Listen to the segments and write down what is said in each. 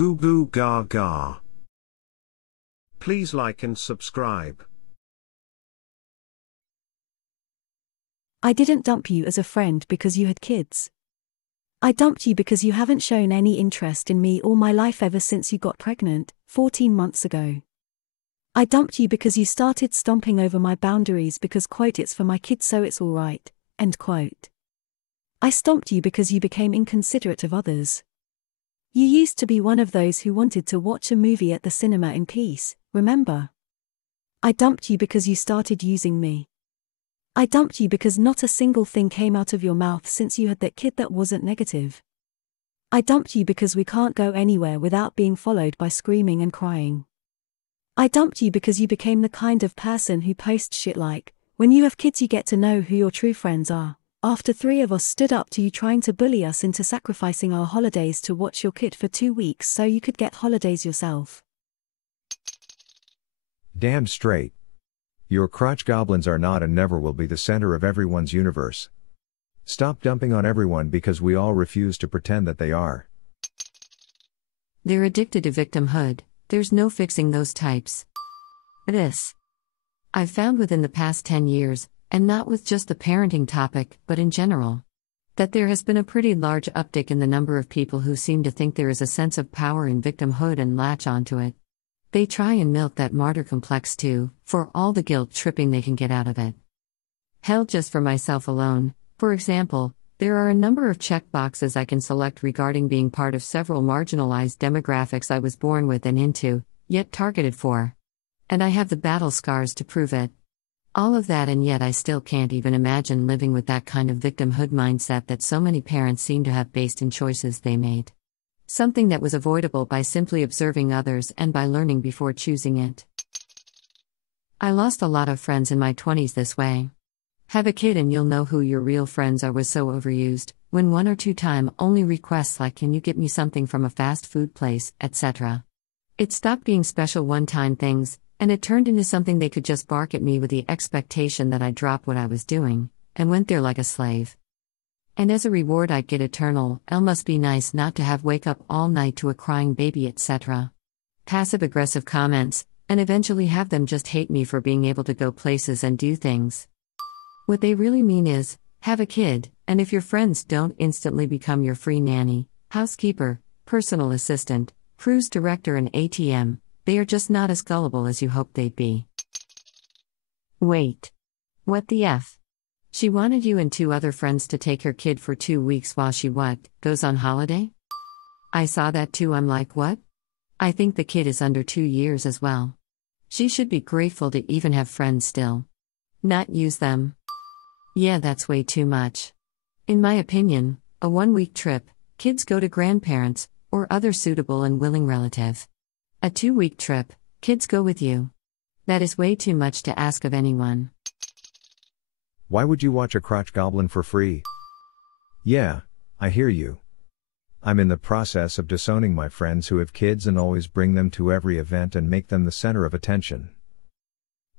Goo goo gaga. Please like and subscribe. I didn't dump you as a friend because you had kids. I dumped you because you haven't shown any interest in me all my life ever since you got pregnant, 14 months ago. I dumped you because you started stomping over my boundaries because quote it's for my kids so it's alright, end quote. I stomped you because you became inconsiderate of others. You used to be one of those who wanted to watch a movie at the cinema in peace, remember? I dumped you because you started using me. I dumped you because not a single thing came out of your mouth since you had that kid that wasn't negative. I dumped you because we can't go anywhere without being followed by screaming and crying. I dumped you because you became the kind of person who posts shit like, when you have kids you get to know who your true friends are. After 3 of us stood up to you trying to bully us into sacrificing our holidays to watch your kid for 2 weeks so you could get holidays yourself. Damn straight. Your crotch goblins are not and never will be the center of everyone's universe. Stop dumping on everyone because we all refuse to pretend that they are. They're addicted to victimhood, there's no fixing those types. This. I've found within the past 10 years, and not with just the parenting topic, but in general, that there has been a pretty large uptick in the number of people who seem to think there is a sense of power in victimhood and latch onto it. They try and milk that martyr complex too, for all the guilt tripping they can get out of it. Hell, just for myself alone, for example, there are a number of check boxes I can select regarding being part of several marginalized demographics I was born with and into, yet targeted for. And I have the battle scars to prove it. All of that, and yet I still can't even imagine living with that kind of victimhood mindset that so many parents seem to have based in choices they made. Something that was avoidable by simply observing others and by learning before choosing it. I lost a lot of friends in my 20s this way. Have a kid and you'll know who your real friends are was so overused, when 1 or 2 time only requests like can you get me something from a fast food place, etc. It stopped being special one-time things, and it turned into something they could just bark at me with the expectation that I'd drop what I was doing, and went there like a slave. And as a reward I'd get eternal, must be nice not to have wake up all night to a crying baby etc. Passive-aggressive comments, and eventually have them just hate me for being able to go places and do things. What they really mean is, have a kid, and if your friends don't instantly become your free nanny, housekeeper, personal assistant, cruise director and ATM, they are just not as gullible as you hoped they'd be. Wait. What the F? She wanted you and 2 other friends to take her kid for 2 weeks while she goes on holiday? I saw that too, I'm like what? I think the kid is under 2 years as well. She should be grateful to even have friends still. Not use them. Yeah, that's way too much. In my opinion, a 1-week trip, kids go to grandparents, or other suitable and willing relative. A 2-week trip, kids go with you. That is way too much to ask of anyone. Why would you watch a crotch goblin for free? Yeah, I hear you. I'm in the process of disowning my friends who have kids and always bring them to every event and make them the center of attention.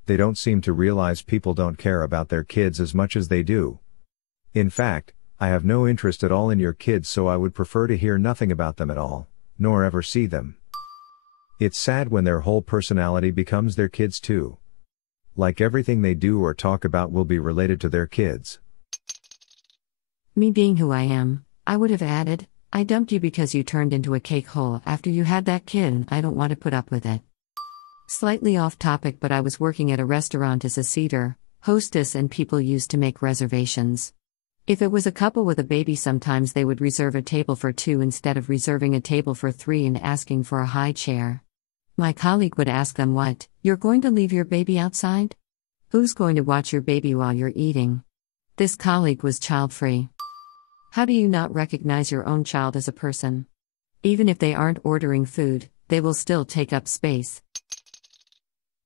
They don't seem to realize people don't care about their kids as much as they do. In fact, I have no interest at all in your kids, so I would prefer to hear nothing about them at all, nor ever see them. It's sad when their whole personality becomes their kids too. Like everything they do or talk about will be related to their kids. Me being who I am, I would have added, I dumped you because you turned into a cake hole after you had that kid and I don't want to put up with it. Slightly off topic, but I was working at a restaurant as a seater, hostess, and people used to make reservations. If it was a couple with a baby, sometimes they would reserve a table for 2 instead of reserving a table for 3 and asking for a high chair. My colleague would ask them, what, you're going to leave your baby outside? Who's going to watch your baby while you're eating? This colleague was child-free. How do you not recognize your own child as a person? Even if they aren't ordering food, they will still take up space.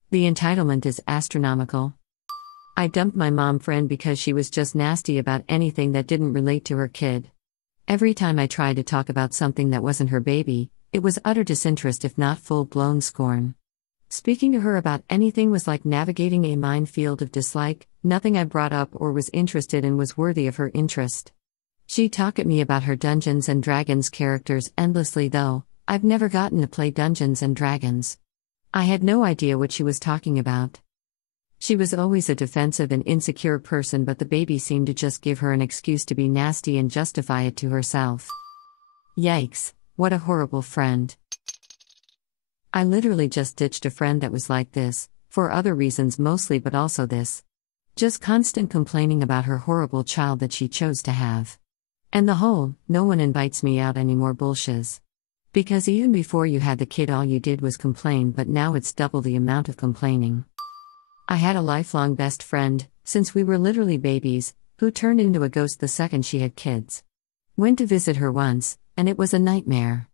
The entitlement is astronomical. I dumped my mom friend because she was just nasty about anything that didn't relate to her kid. Every time I tried to talk about something that wasn't her baby, it was utter disinterest if not full-blown scorn. Speaking to her about anything was like navigating a minefield of dislike. Nothing I brought up or was interested in was worthy of her interest. She talked at me about her Dungeons and Dragons characters endlessly though, I've never gotten to play Dungeons and Dragons. I had no idea what she was talking about. She was always a defensive and insecure person, but the baby seemed to just give her an excuse to be nasty and justify it to herself. Yikes, what a horrible friend. I literally just ditched a friend that was like this, for other reasons mostly, but also this. Just constant complaining about her horrible child that she chose to have. And the whole, no one invites me out anymore bullshiz. Because even before you had the kid, all you did was complain, but now it's double the amount of complaining. I had a lifelong best friend, since we were literally babies, who turned into a ghost the second she had kids. Went to visit her once, and it was a nightmare.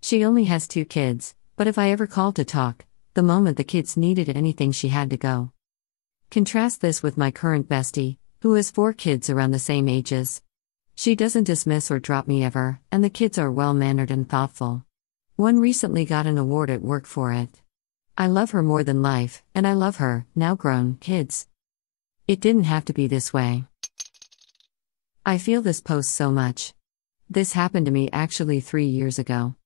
She only has 2 kids, but if I ever called to talk, the moment the kids needed anything she had to go. Contrast this with my current bestie, who has 4 kids around the same ages. She doesn't dismiss or drop me ever, and the kids are well-mannered and thoughtful. One recently got an award at work for it. I love her more than life, and I love her, now grown, kids. It didn't have to be this way. I feel this post so much. This happened to me actually 3 years ago.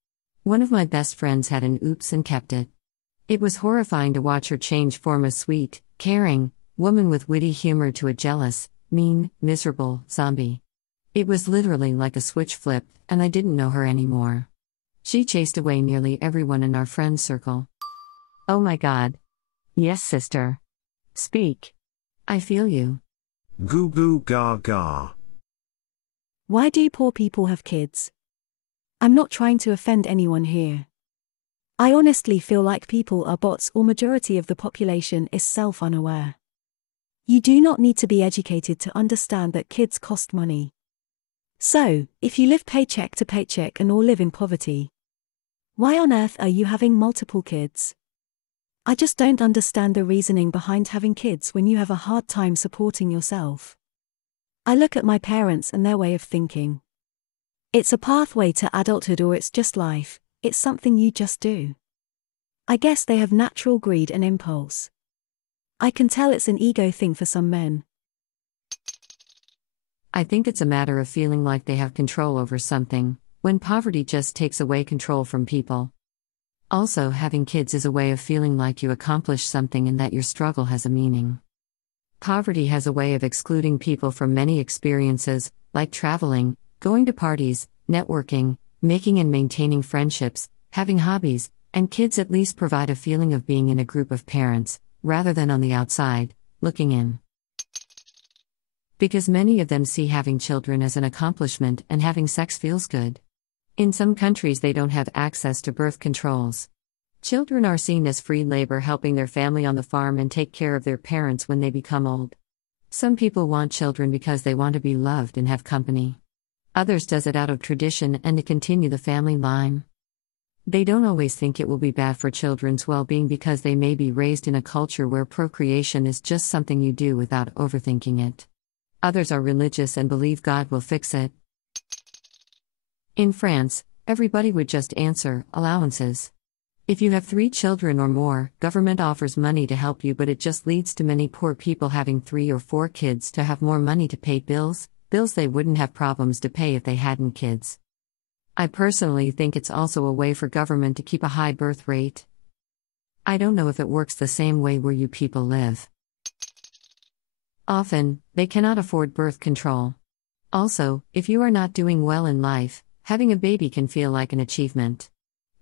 One of my best friends had an oops and kept it. It was horrifying to watch her change from a sweet, caring woman with witty humor to a jealous, mean, miserable zombie. It was literally like a switch flipped, and I didn't know her anymore. She chased away nearly everyone in our friend circle. Oh my God. Yes, sister. Speak. I feel you. Goo goo gaga. Why do poor people have kids? I'm not trying to offend anyone here. I honestly feel like people are bots, or majority of the population is self-unaware. You do not need to be educated to understand that kids cost money. So, if you live paycheck to paycheck and all live in poverty, why on earth are you having multiple kids? I just don't understand the reasoning behind having kids when you have a hard time supporting yourself. I look at my parents and their way of thinking. It's a pathway to adulthood, or it's just life, it's something you just do. I guess they have natural greed and impulse. I can tell it's an ego thing for some men. I think it's a matter of feeling like they have control over something, when poverty just takes away control from people. Also, having kids is a way of feeling like you accomplished something and that your struggle has a meaning. Poverty has a way of excluding people from many experiences, like traveling, going to parties, networking, making and maintaining friendships, having hobbies, and kids at least provide a feeling of being in a group of parents, rather than on the outside, looking in. Because many of them see having children as an accomplishment and having sex feels good. In some countries they don't have access to birth controls. Children are seen as free labor, helping their family on the farm and take care of their parents when they become old. Some people want children because they want to be loved and have company. Others does it out of tradition and to continue the family line. They don't always think it will be bad for children's well-being because they may be raised in a culture where procreation is just something you do without overthinking it. Others are religious and believe God will fix it. In France, everybody would just answer, allowances. If you have 3 children or more, government offers money to help you, but it just leads to many poor people having 3 or 4 kids to have more money to pay bills they wouldn't have problems to pay if they hadn't kids. I personally think it's also a way for government to keep a high birth rate. I don't know if it works the same way where you people live. Often, they cannot afford birth control. Also, if you are not doing well in life, having a baby can feel like an achievement.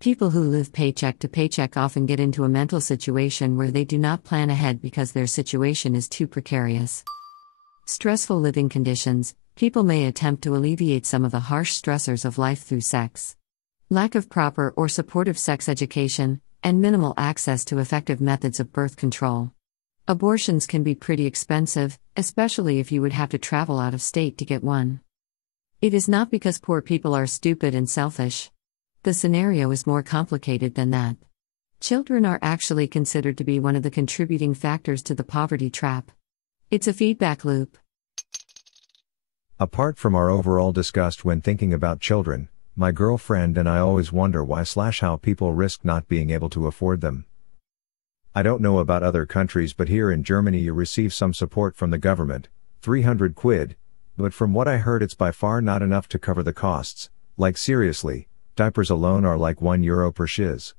People who live paycheck to paycheck often get into a mental situation where they do not plan ahead because their situation is too precarious. Stressful living conditions, people may attempt to alleviate some of the harsh stressors of life through sex. Lack of proper or supportive sex education, and minimal access to effective methods of birth control. Abortions can be pretty expensive, especially if you would have to travel out of state to get one. It is not because poor people are stupid and selfish. The scenario is more complicated than that. Children are actually considered to be one of the contributing factors to the poverty trap. It's a feedback loop. Apart from our overall disgust when thinking about children, my girlfriend and I always wonder why/how people risk not being able to afford them. I don't know about other countries, but here in Germany you receive some support from the government, 300 quid, but from what I heard it's by far not enough to cover the costs. Like seriously, Diapers alone are like €1 per shiz.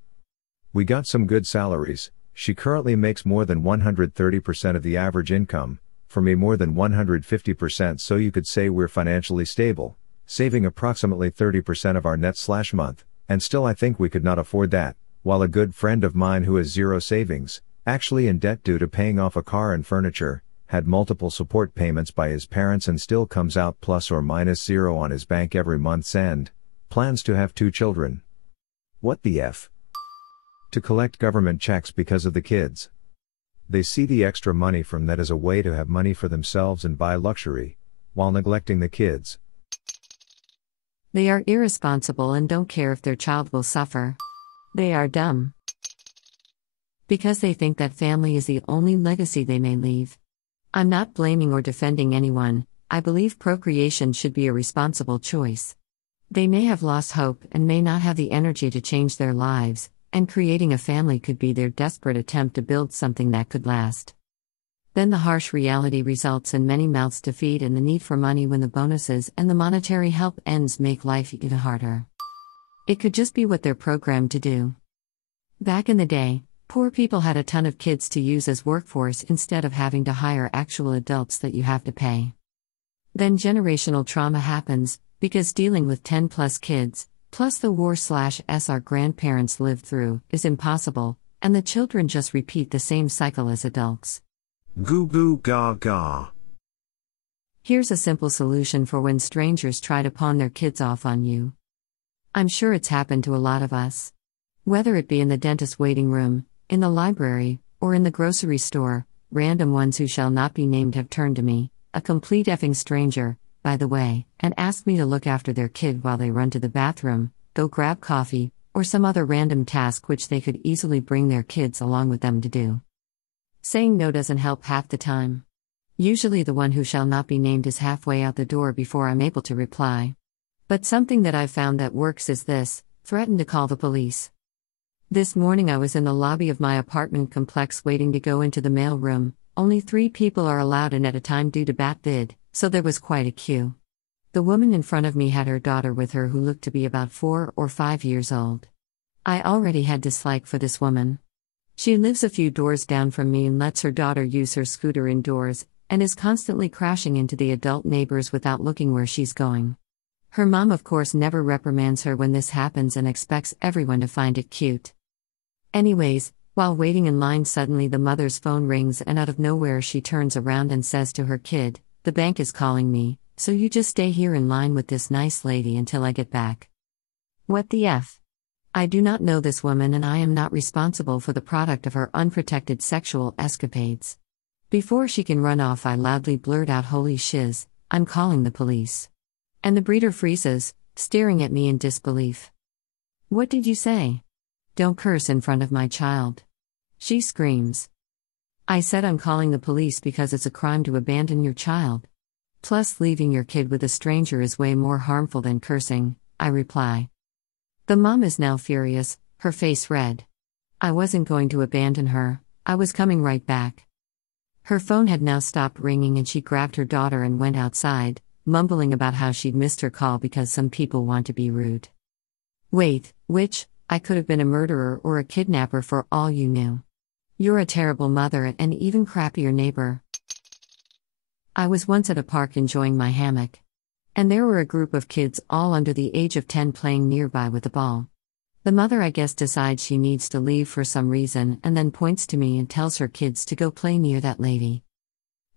We got some good salaries. She currently makes more than 130% of the average income, for me more than 150%, so you could say we're financially stable, saving approximately 30% of our net/month, and still I think we could not afford that, while a good friend of mine who has zero savings, actually in debt due to paying off a car and furniture, had multiple support payments by his parents and still comes out plus or minus zero on his bank every month's end, plans to have 2 children. What the F? To collect government checks because of the kids. They see the extra money from that as a way to have money for themselves and buy luxury, while neglecting the kids. They are irresponsible and don't care if their child will suffer. They are dumb. Because they think that family is the only legacy they may leave. I'm not blaming or defending anyone, I believe procreation should be a responsible choice. They may have lost hope and may not have the energy to change their lives, and creating a family could be their desperate attempt to build something that could last. Then the harsh reality results in many mouths to feed and the need for money when the bonuses and the monetary help ends make life even harder. It could just be what they're programmed to do. Back in the day, poor people had a ton of kids to use as workforce instead of having to hire actual adults that you have to pay. Then generational trauma happens, because dealing with 10 plus kids, plus the war/s our grandparents lived through, is impossible, and the children just repeat the same cycle as adults. Goo goo gaga. Here's a simple solution for when strangers try to pawn their kids off on you. I'm sure it's happened to a lot of us. Whether it be in the dentist waiting room, in the library, or in the grocery store, random ones who shall not be named have turned to me, a complete effing stranger, by the way, and asked me to look after their kid while they run to the bathroom, go grab coffee, or some other random task which they could easily bring their kids along with them to do. Saying no doesn't help half the time. Usually the one who shall not be named is halfway out the door before I'm able to reply. But something that I've found that works is this: threaten to call the police. This morning I was in the lobby of my apartment complex waiting to go into the mail room. Only 3 people are allowed in at a time due to bat vid, so there was quite a queue. The woman in front of me had her daughter with her who looked to be about 4 or 5 years old. I already had dislike for this woman. She lives a few doors down from me and lets her daughter use her scooter indoors, and is constantly crashing into the adult neighbors without looking where she's going. Her mom, of course, never reprimands her when this happens and expects everyone to find it cute. Anyways, while waiting in line, suddenly the mother's phone rings and out of nowhere she turns around and says to her kid, "The bank is calling me, so you just stay here in line with this nice lady until I get back." What the F? I do not know this woman and I am not responsible for the product of her unprotected sexual escapades. Before she can run off, I loudly blurt out, "Holy shiz, I'm calling the police." And the breeder freezes, staring at me in disbelief. "What did you say?" "Don't curse in front of my child," she screams. I said I'm calling the police because it's a crime to abandon your child. Plus, leaving your kid with a stranger is way more harmful than cursing, I reply. The mom is now furious, her face red. I wasn't going to abandon her, I was coming right back. Her phone had now stopped ringing and she grabbed her daughter and went outside, mumbling about how she'd missed her call because some people want to be rude. Wait, which? I could have been a murderer or a kidnapper for all you knew. You're a terrible mother and even crappier neighbor. I was once at a park enjoying my hammock. And there were a group of kids all under the age of 10 playing nearby with a ball. The mother, I guess, decides she needs to leave for some reason and then points to me and tells her kids to go play near that lady.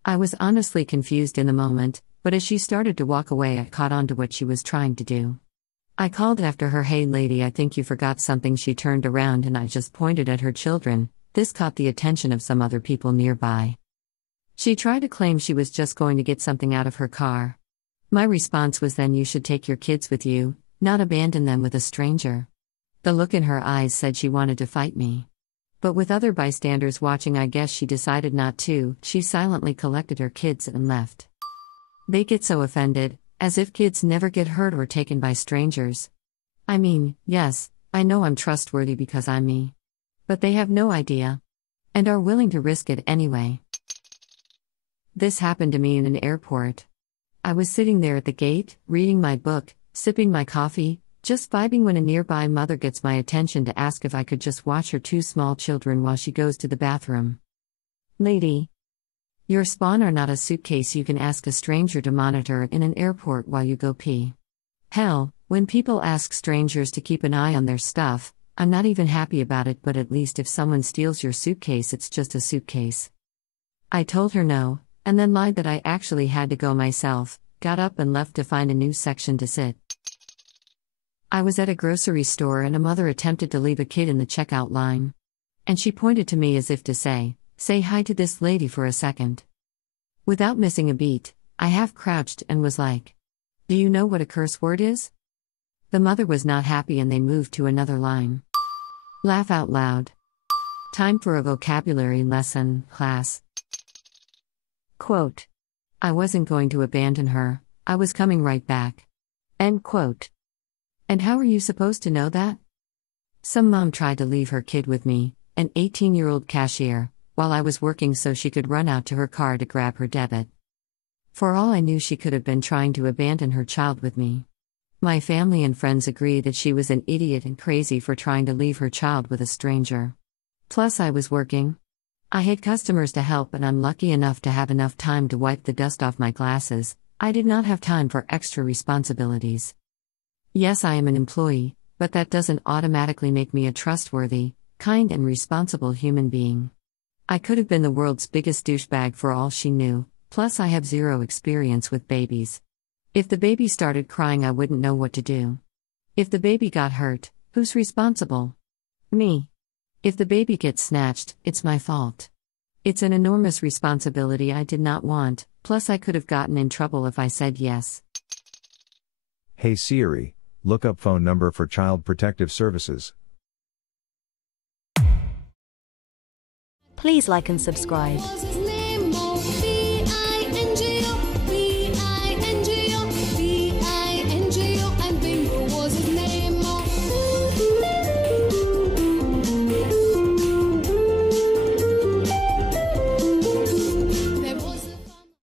I was honestly confused in the moment, but as she started to walk away I caught on to what she was trying to do. I called after her, "Hey lady, I think you forgot something." She turned around and I just pointed at her children. This caught the attention of some other people nearby. She tried to claim she was just going to get something out of her car. My response was, "Then you should take your kids with you, not abandon them with a stranger." The look in her eyes said she wanted to fight me. But with other bystanders watching, I guess she decided not to. She silently collected her kids and left. They get so offended, as if kids never get hurt or taken by strangers. I mean, yes, I know I'm trustworthy because I'm me. But they have no idea. And are willing to risk it anyway. This happened to me in an airport. I was sitting there at the gate, reading my book, sipping my coffee, Just vibing when a nearby mother gets my attention to ask if I could just watch her two small children while she goes to the bathroom. Lady. Your spawn are not a suitcase you can ask a stranger to monitor in an airport while you go pee. Hell, when people ask strangers to keep an eye on their stuff, I'm not even happy about it, but at least if someone steals your suitcase, it's just a suitcase. I told her no, and then lied that I actually had to go myself, got up and left to find a new section to sit. I was at a grocery store and a mother attempted to leave a kid in the checkout line. And she pointed to me as if to say hi to this lady for a second. Without missing a beat, I half crouched and was like, "Do you know what a curse word is?" The mother was not happy and they moved to another line. Laugh out loud. Time for a vocabulary lesson, class. Quote. I wasn't going to abandon her, I was coming right back. End quote. And how are you supposed to know that? Some mom tried to leave her kid with me, an 18-year-old cashier, while I was working so she could run out to her car to grab her debit. For all I knew, she could have been trying to abandon her child with me. My family and friends agree that she was an idiot and crazy for trying to leave her child with a stranger. Plus, I was working. I had customers to help, and I'm lucky enough to have enough time to wipe the dust off my glasses. I did not have time for extra responsibilities. Yes, I am an employee, but that doesn't automatically make me a trustworthy, kind, and responsible human being. I could have been the world's biggest douchebag for all she knew, plus, I have zero experience with babies. If the baby started crying, I wouldn't know what to do. If the baby got hurt, who's responsible? Me. If the baby gets snatched, it's my fault. It's an enormous responsibility I did not want, plus, I could have gotten in trouble if I said yes. Hey Siri, look up phone number for Child Protective Services. Please like and subscribe.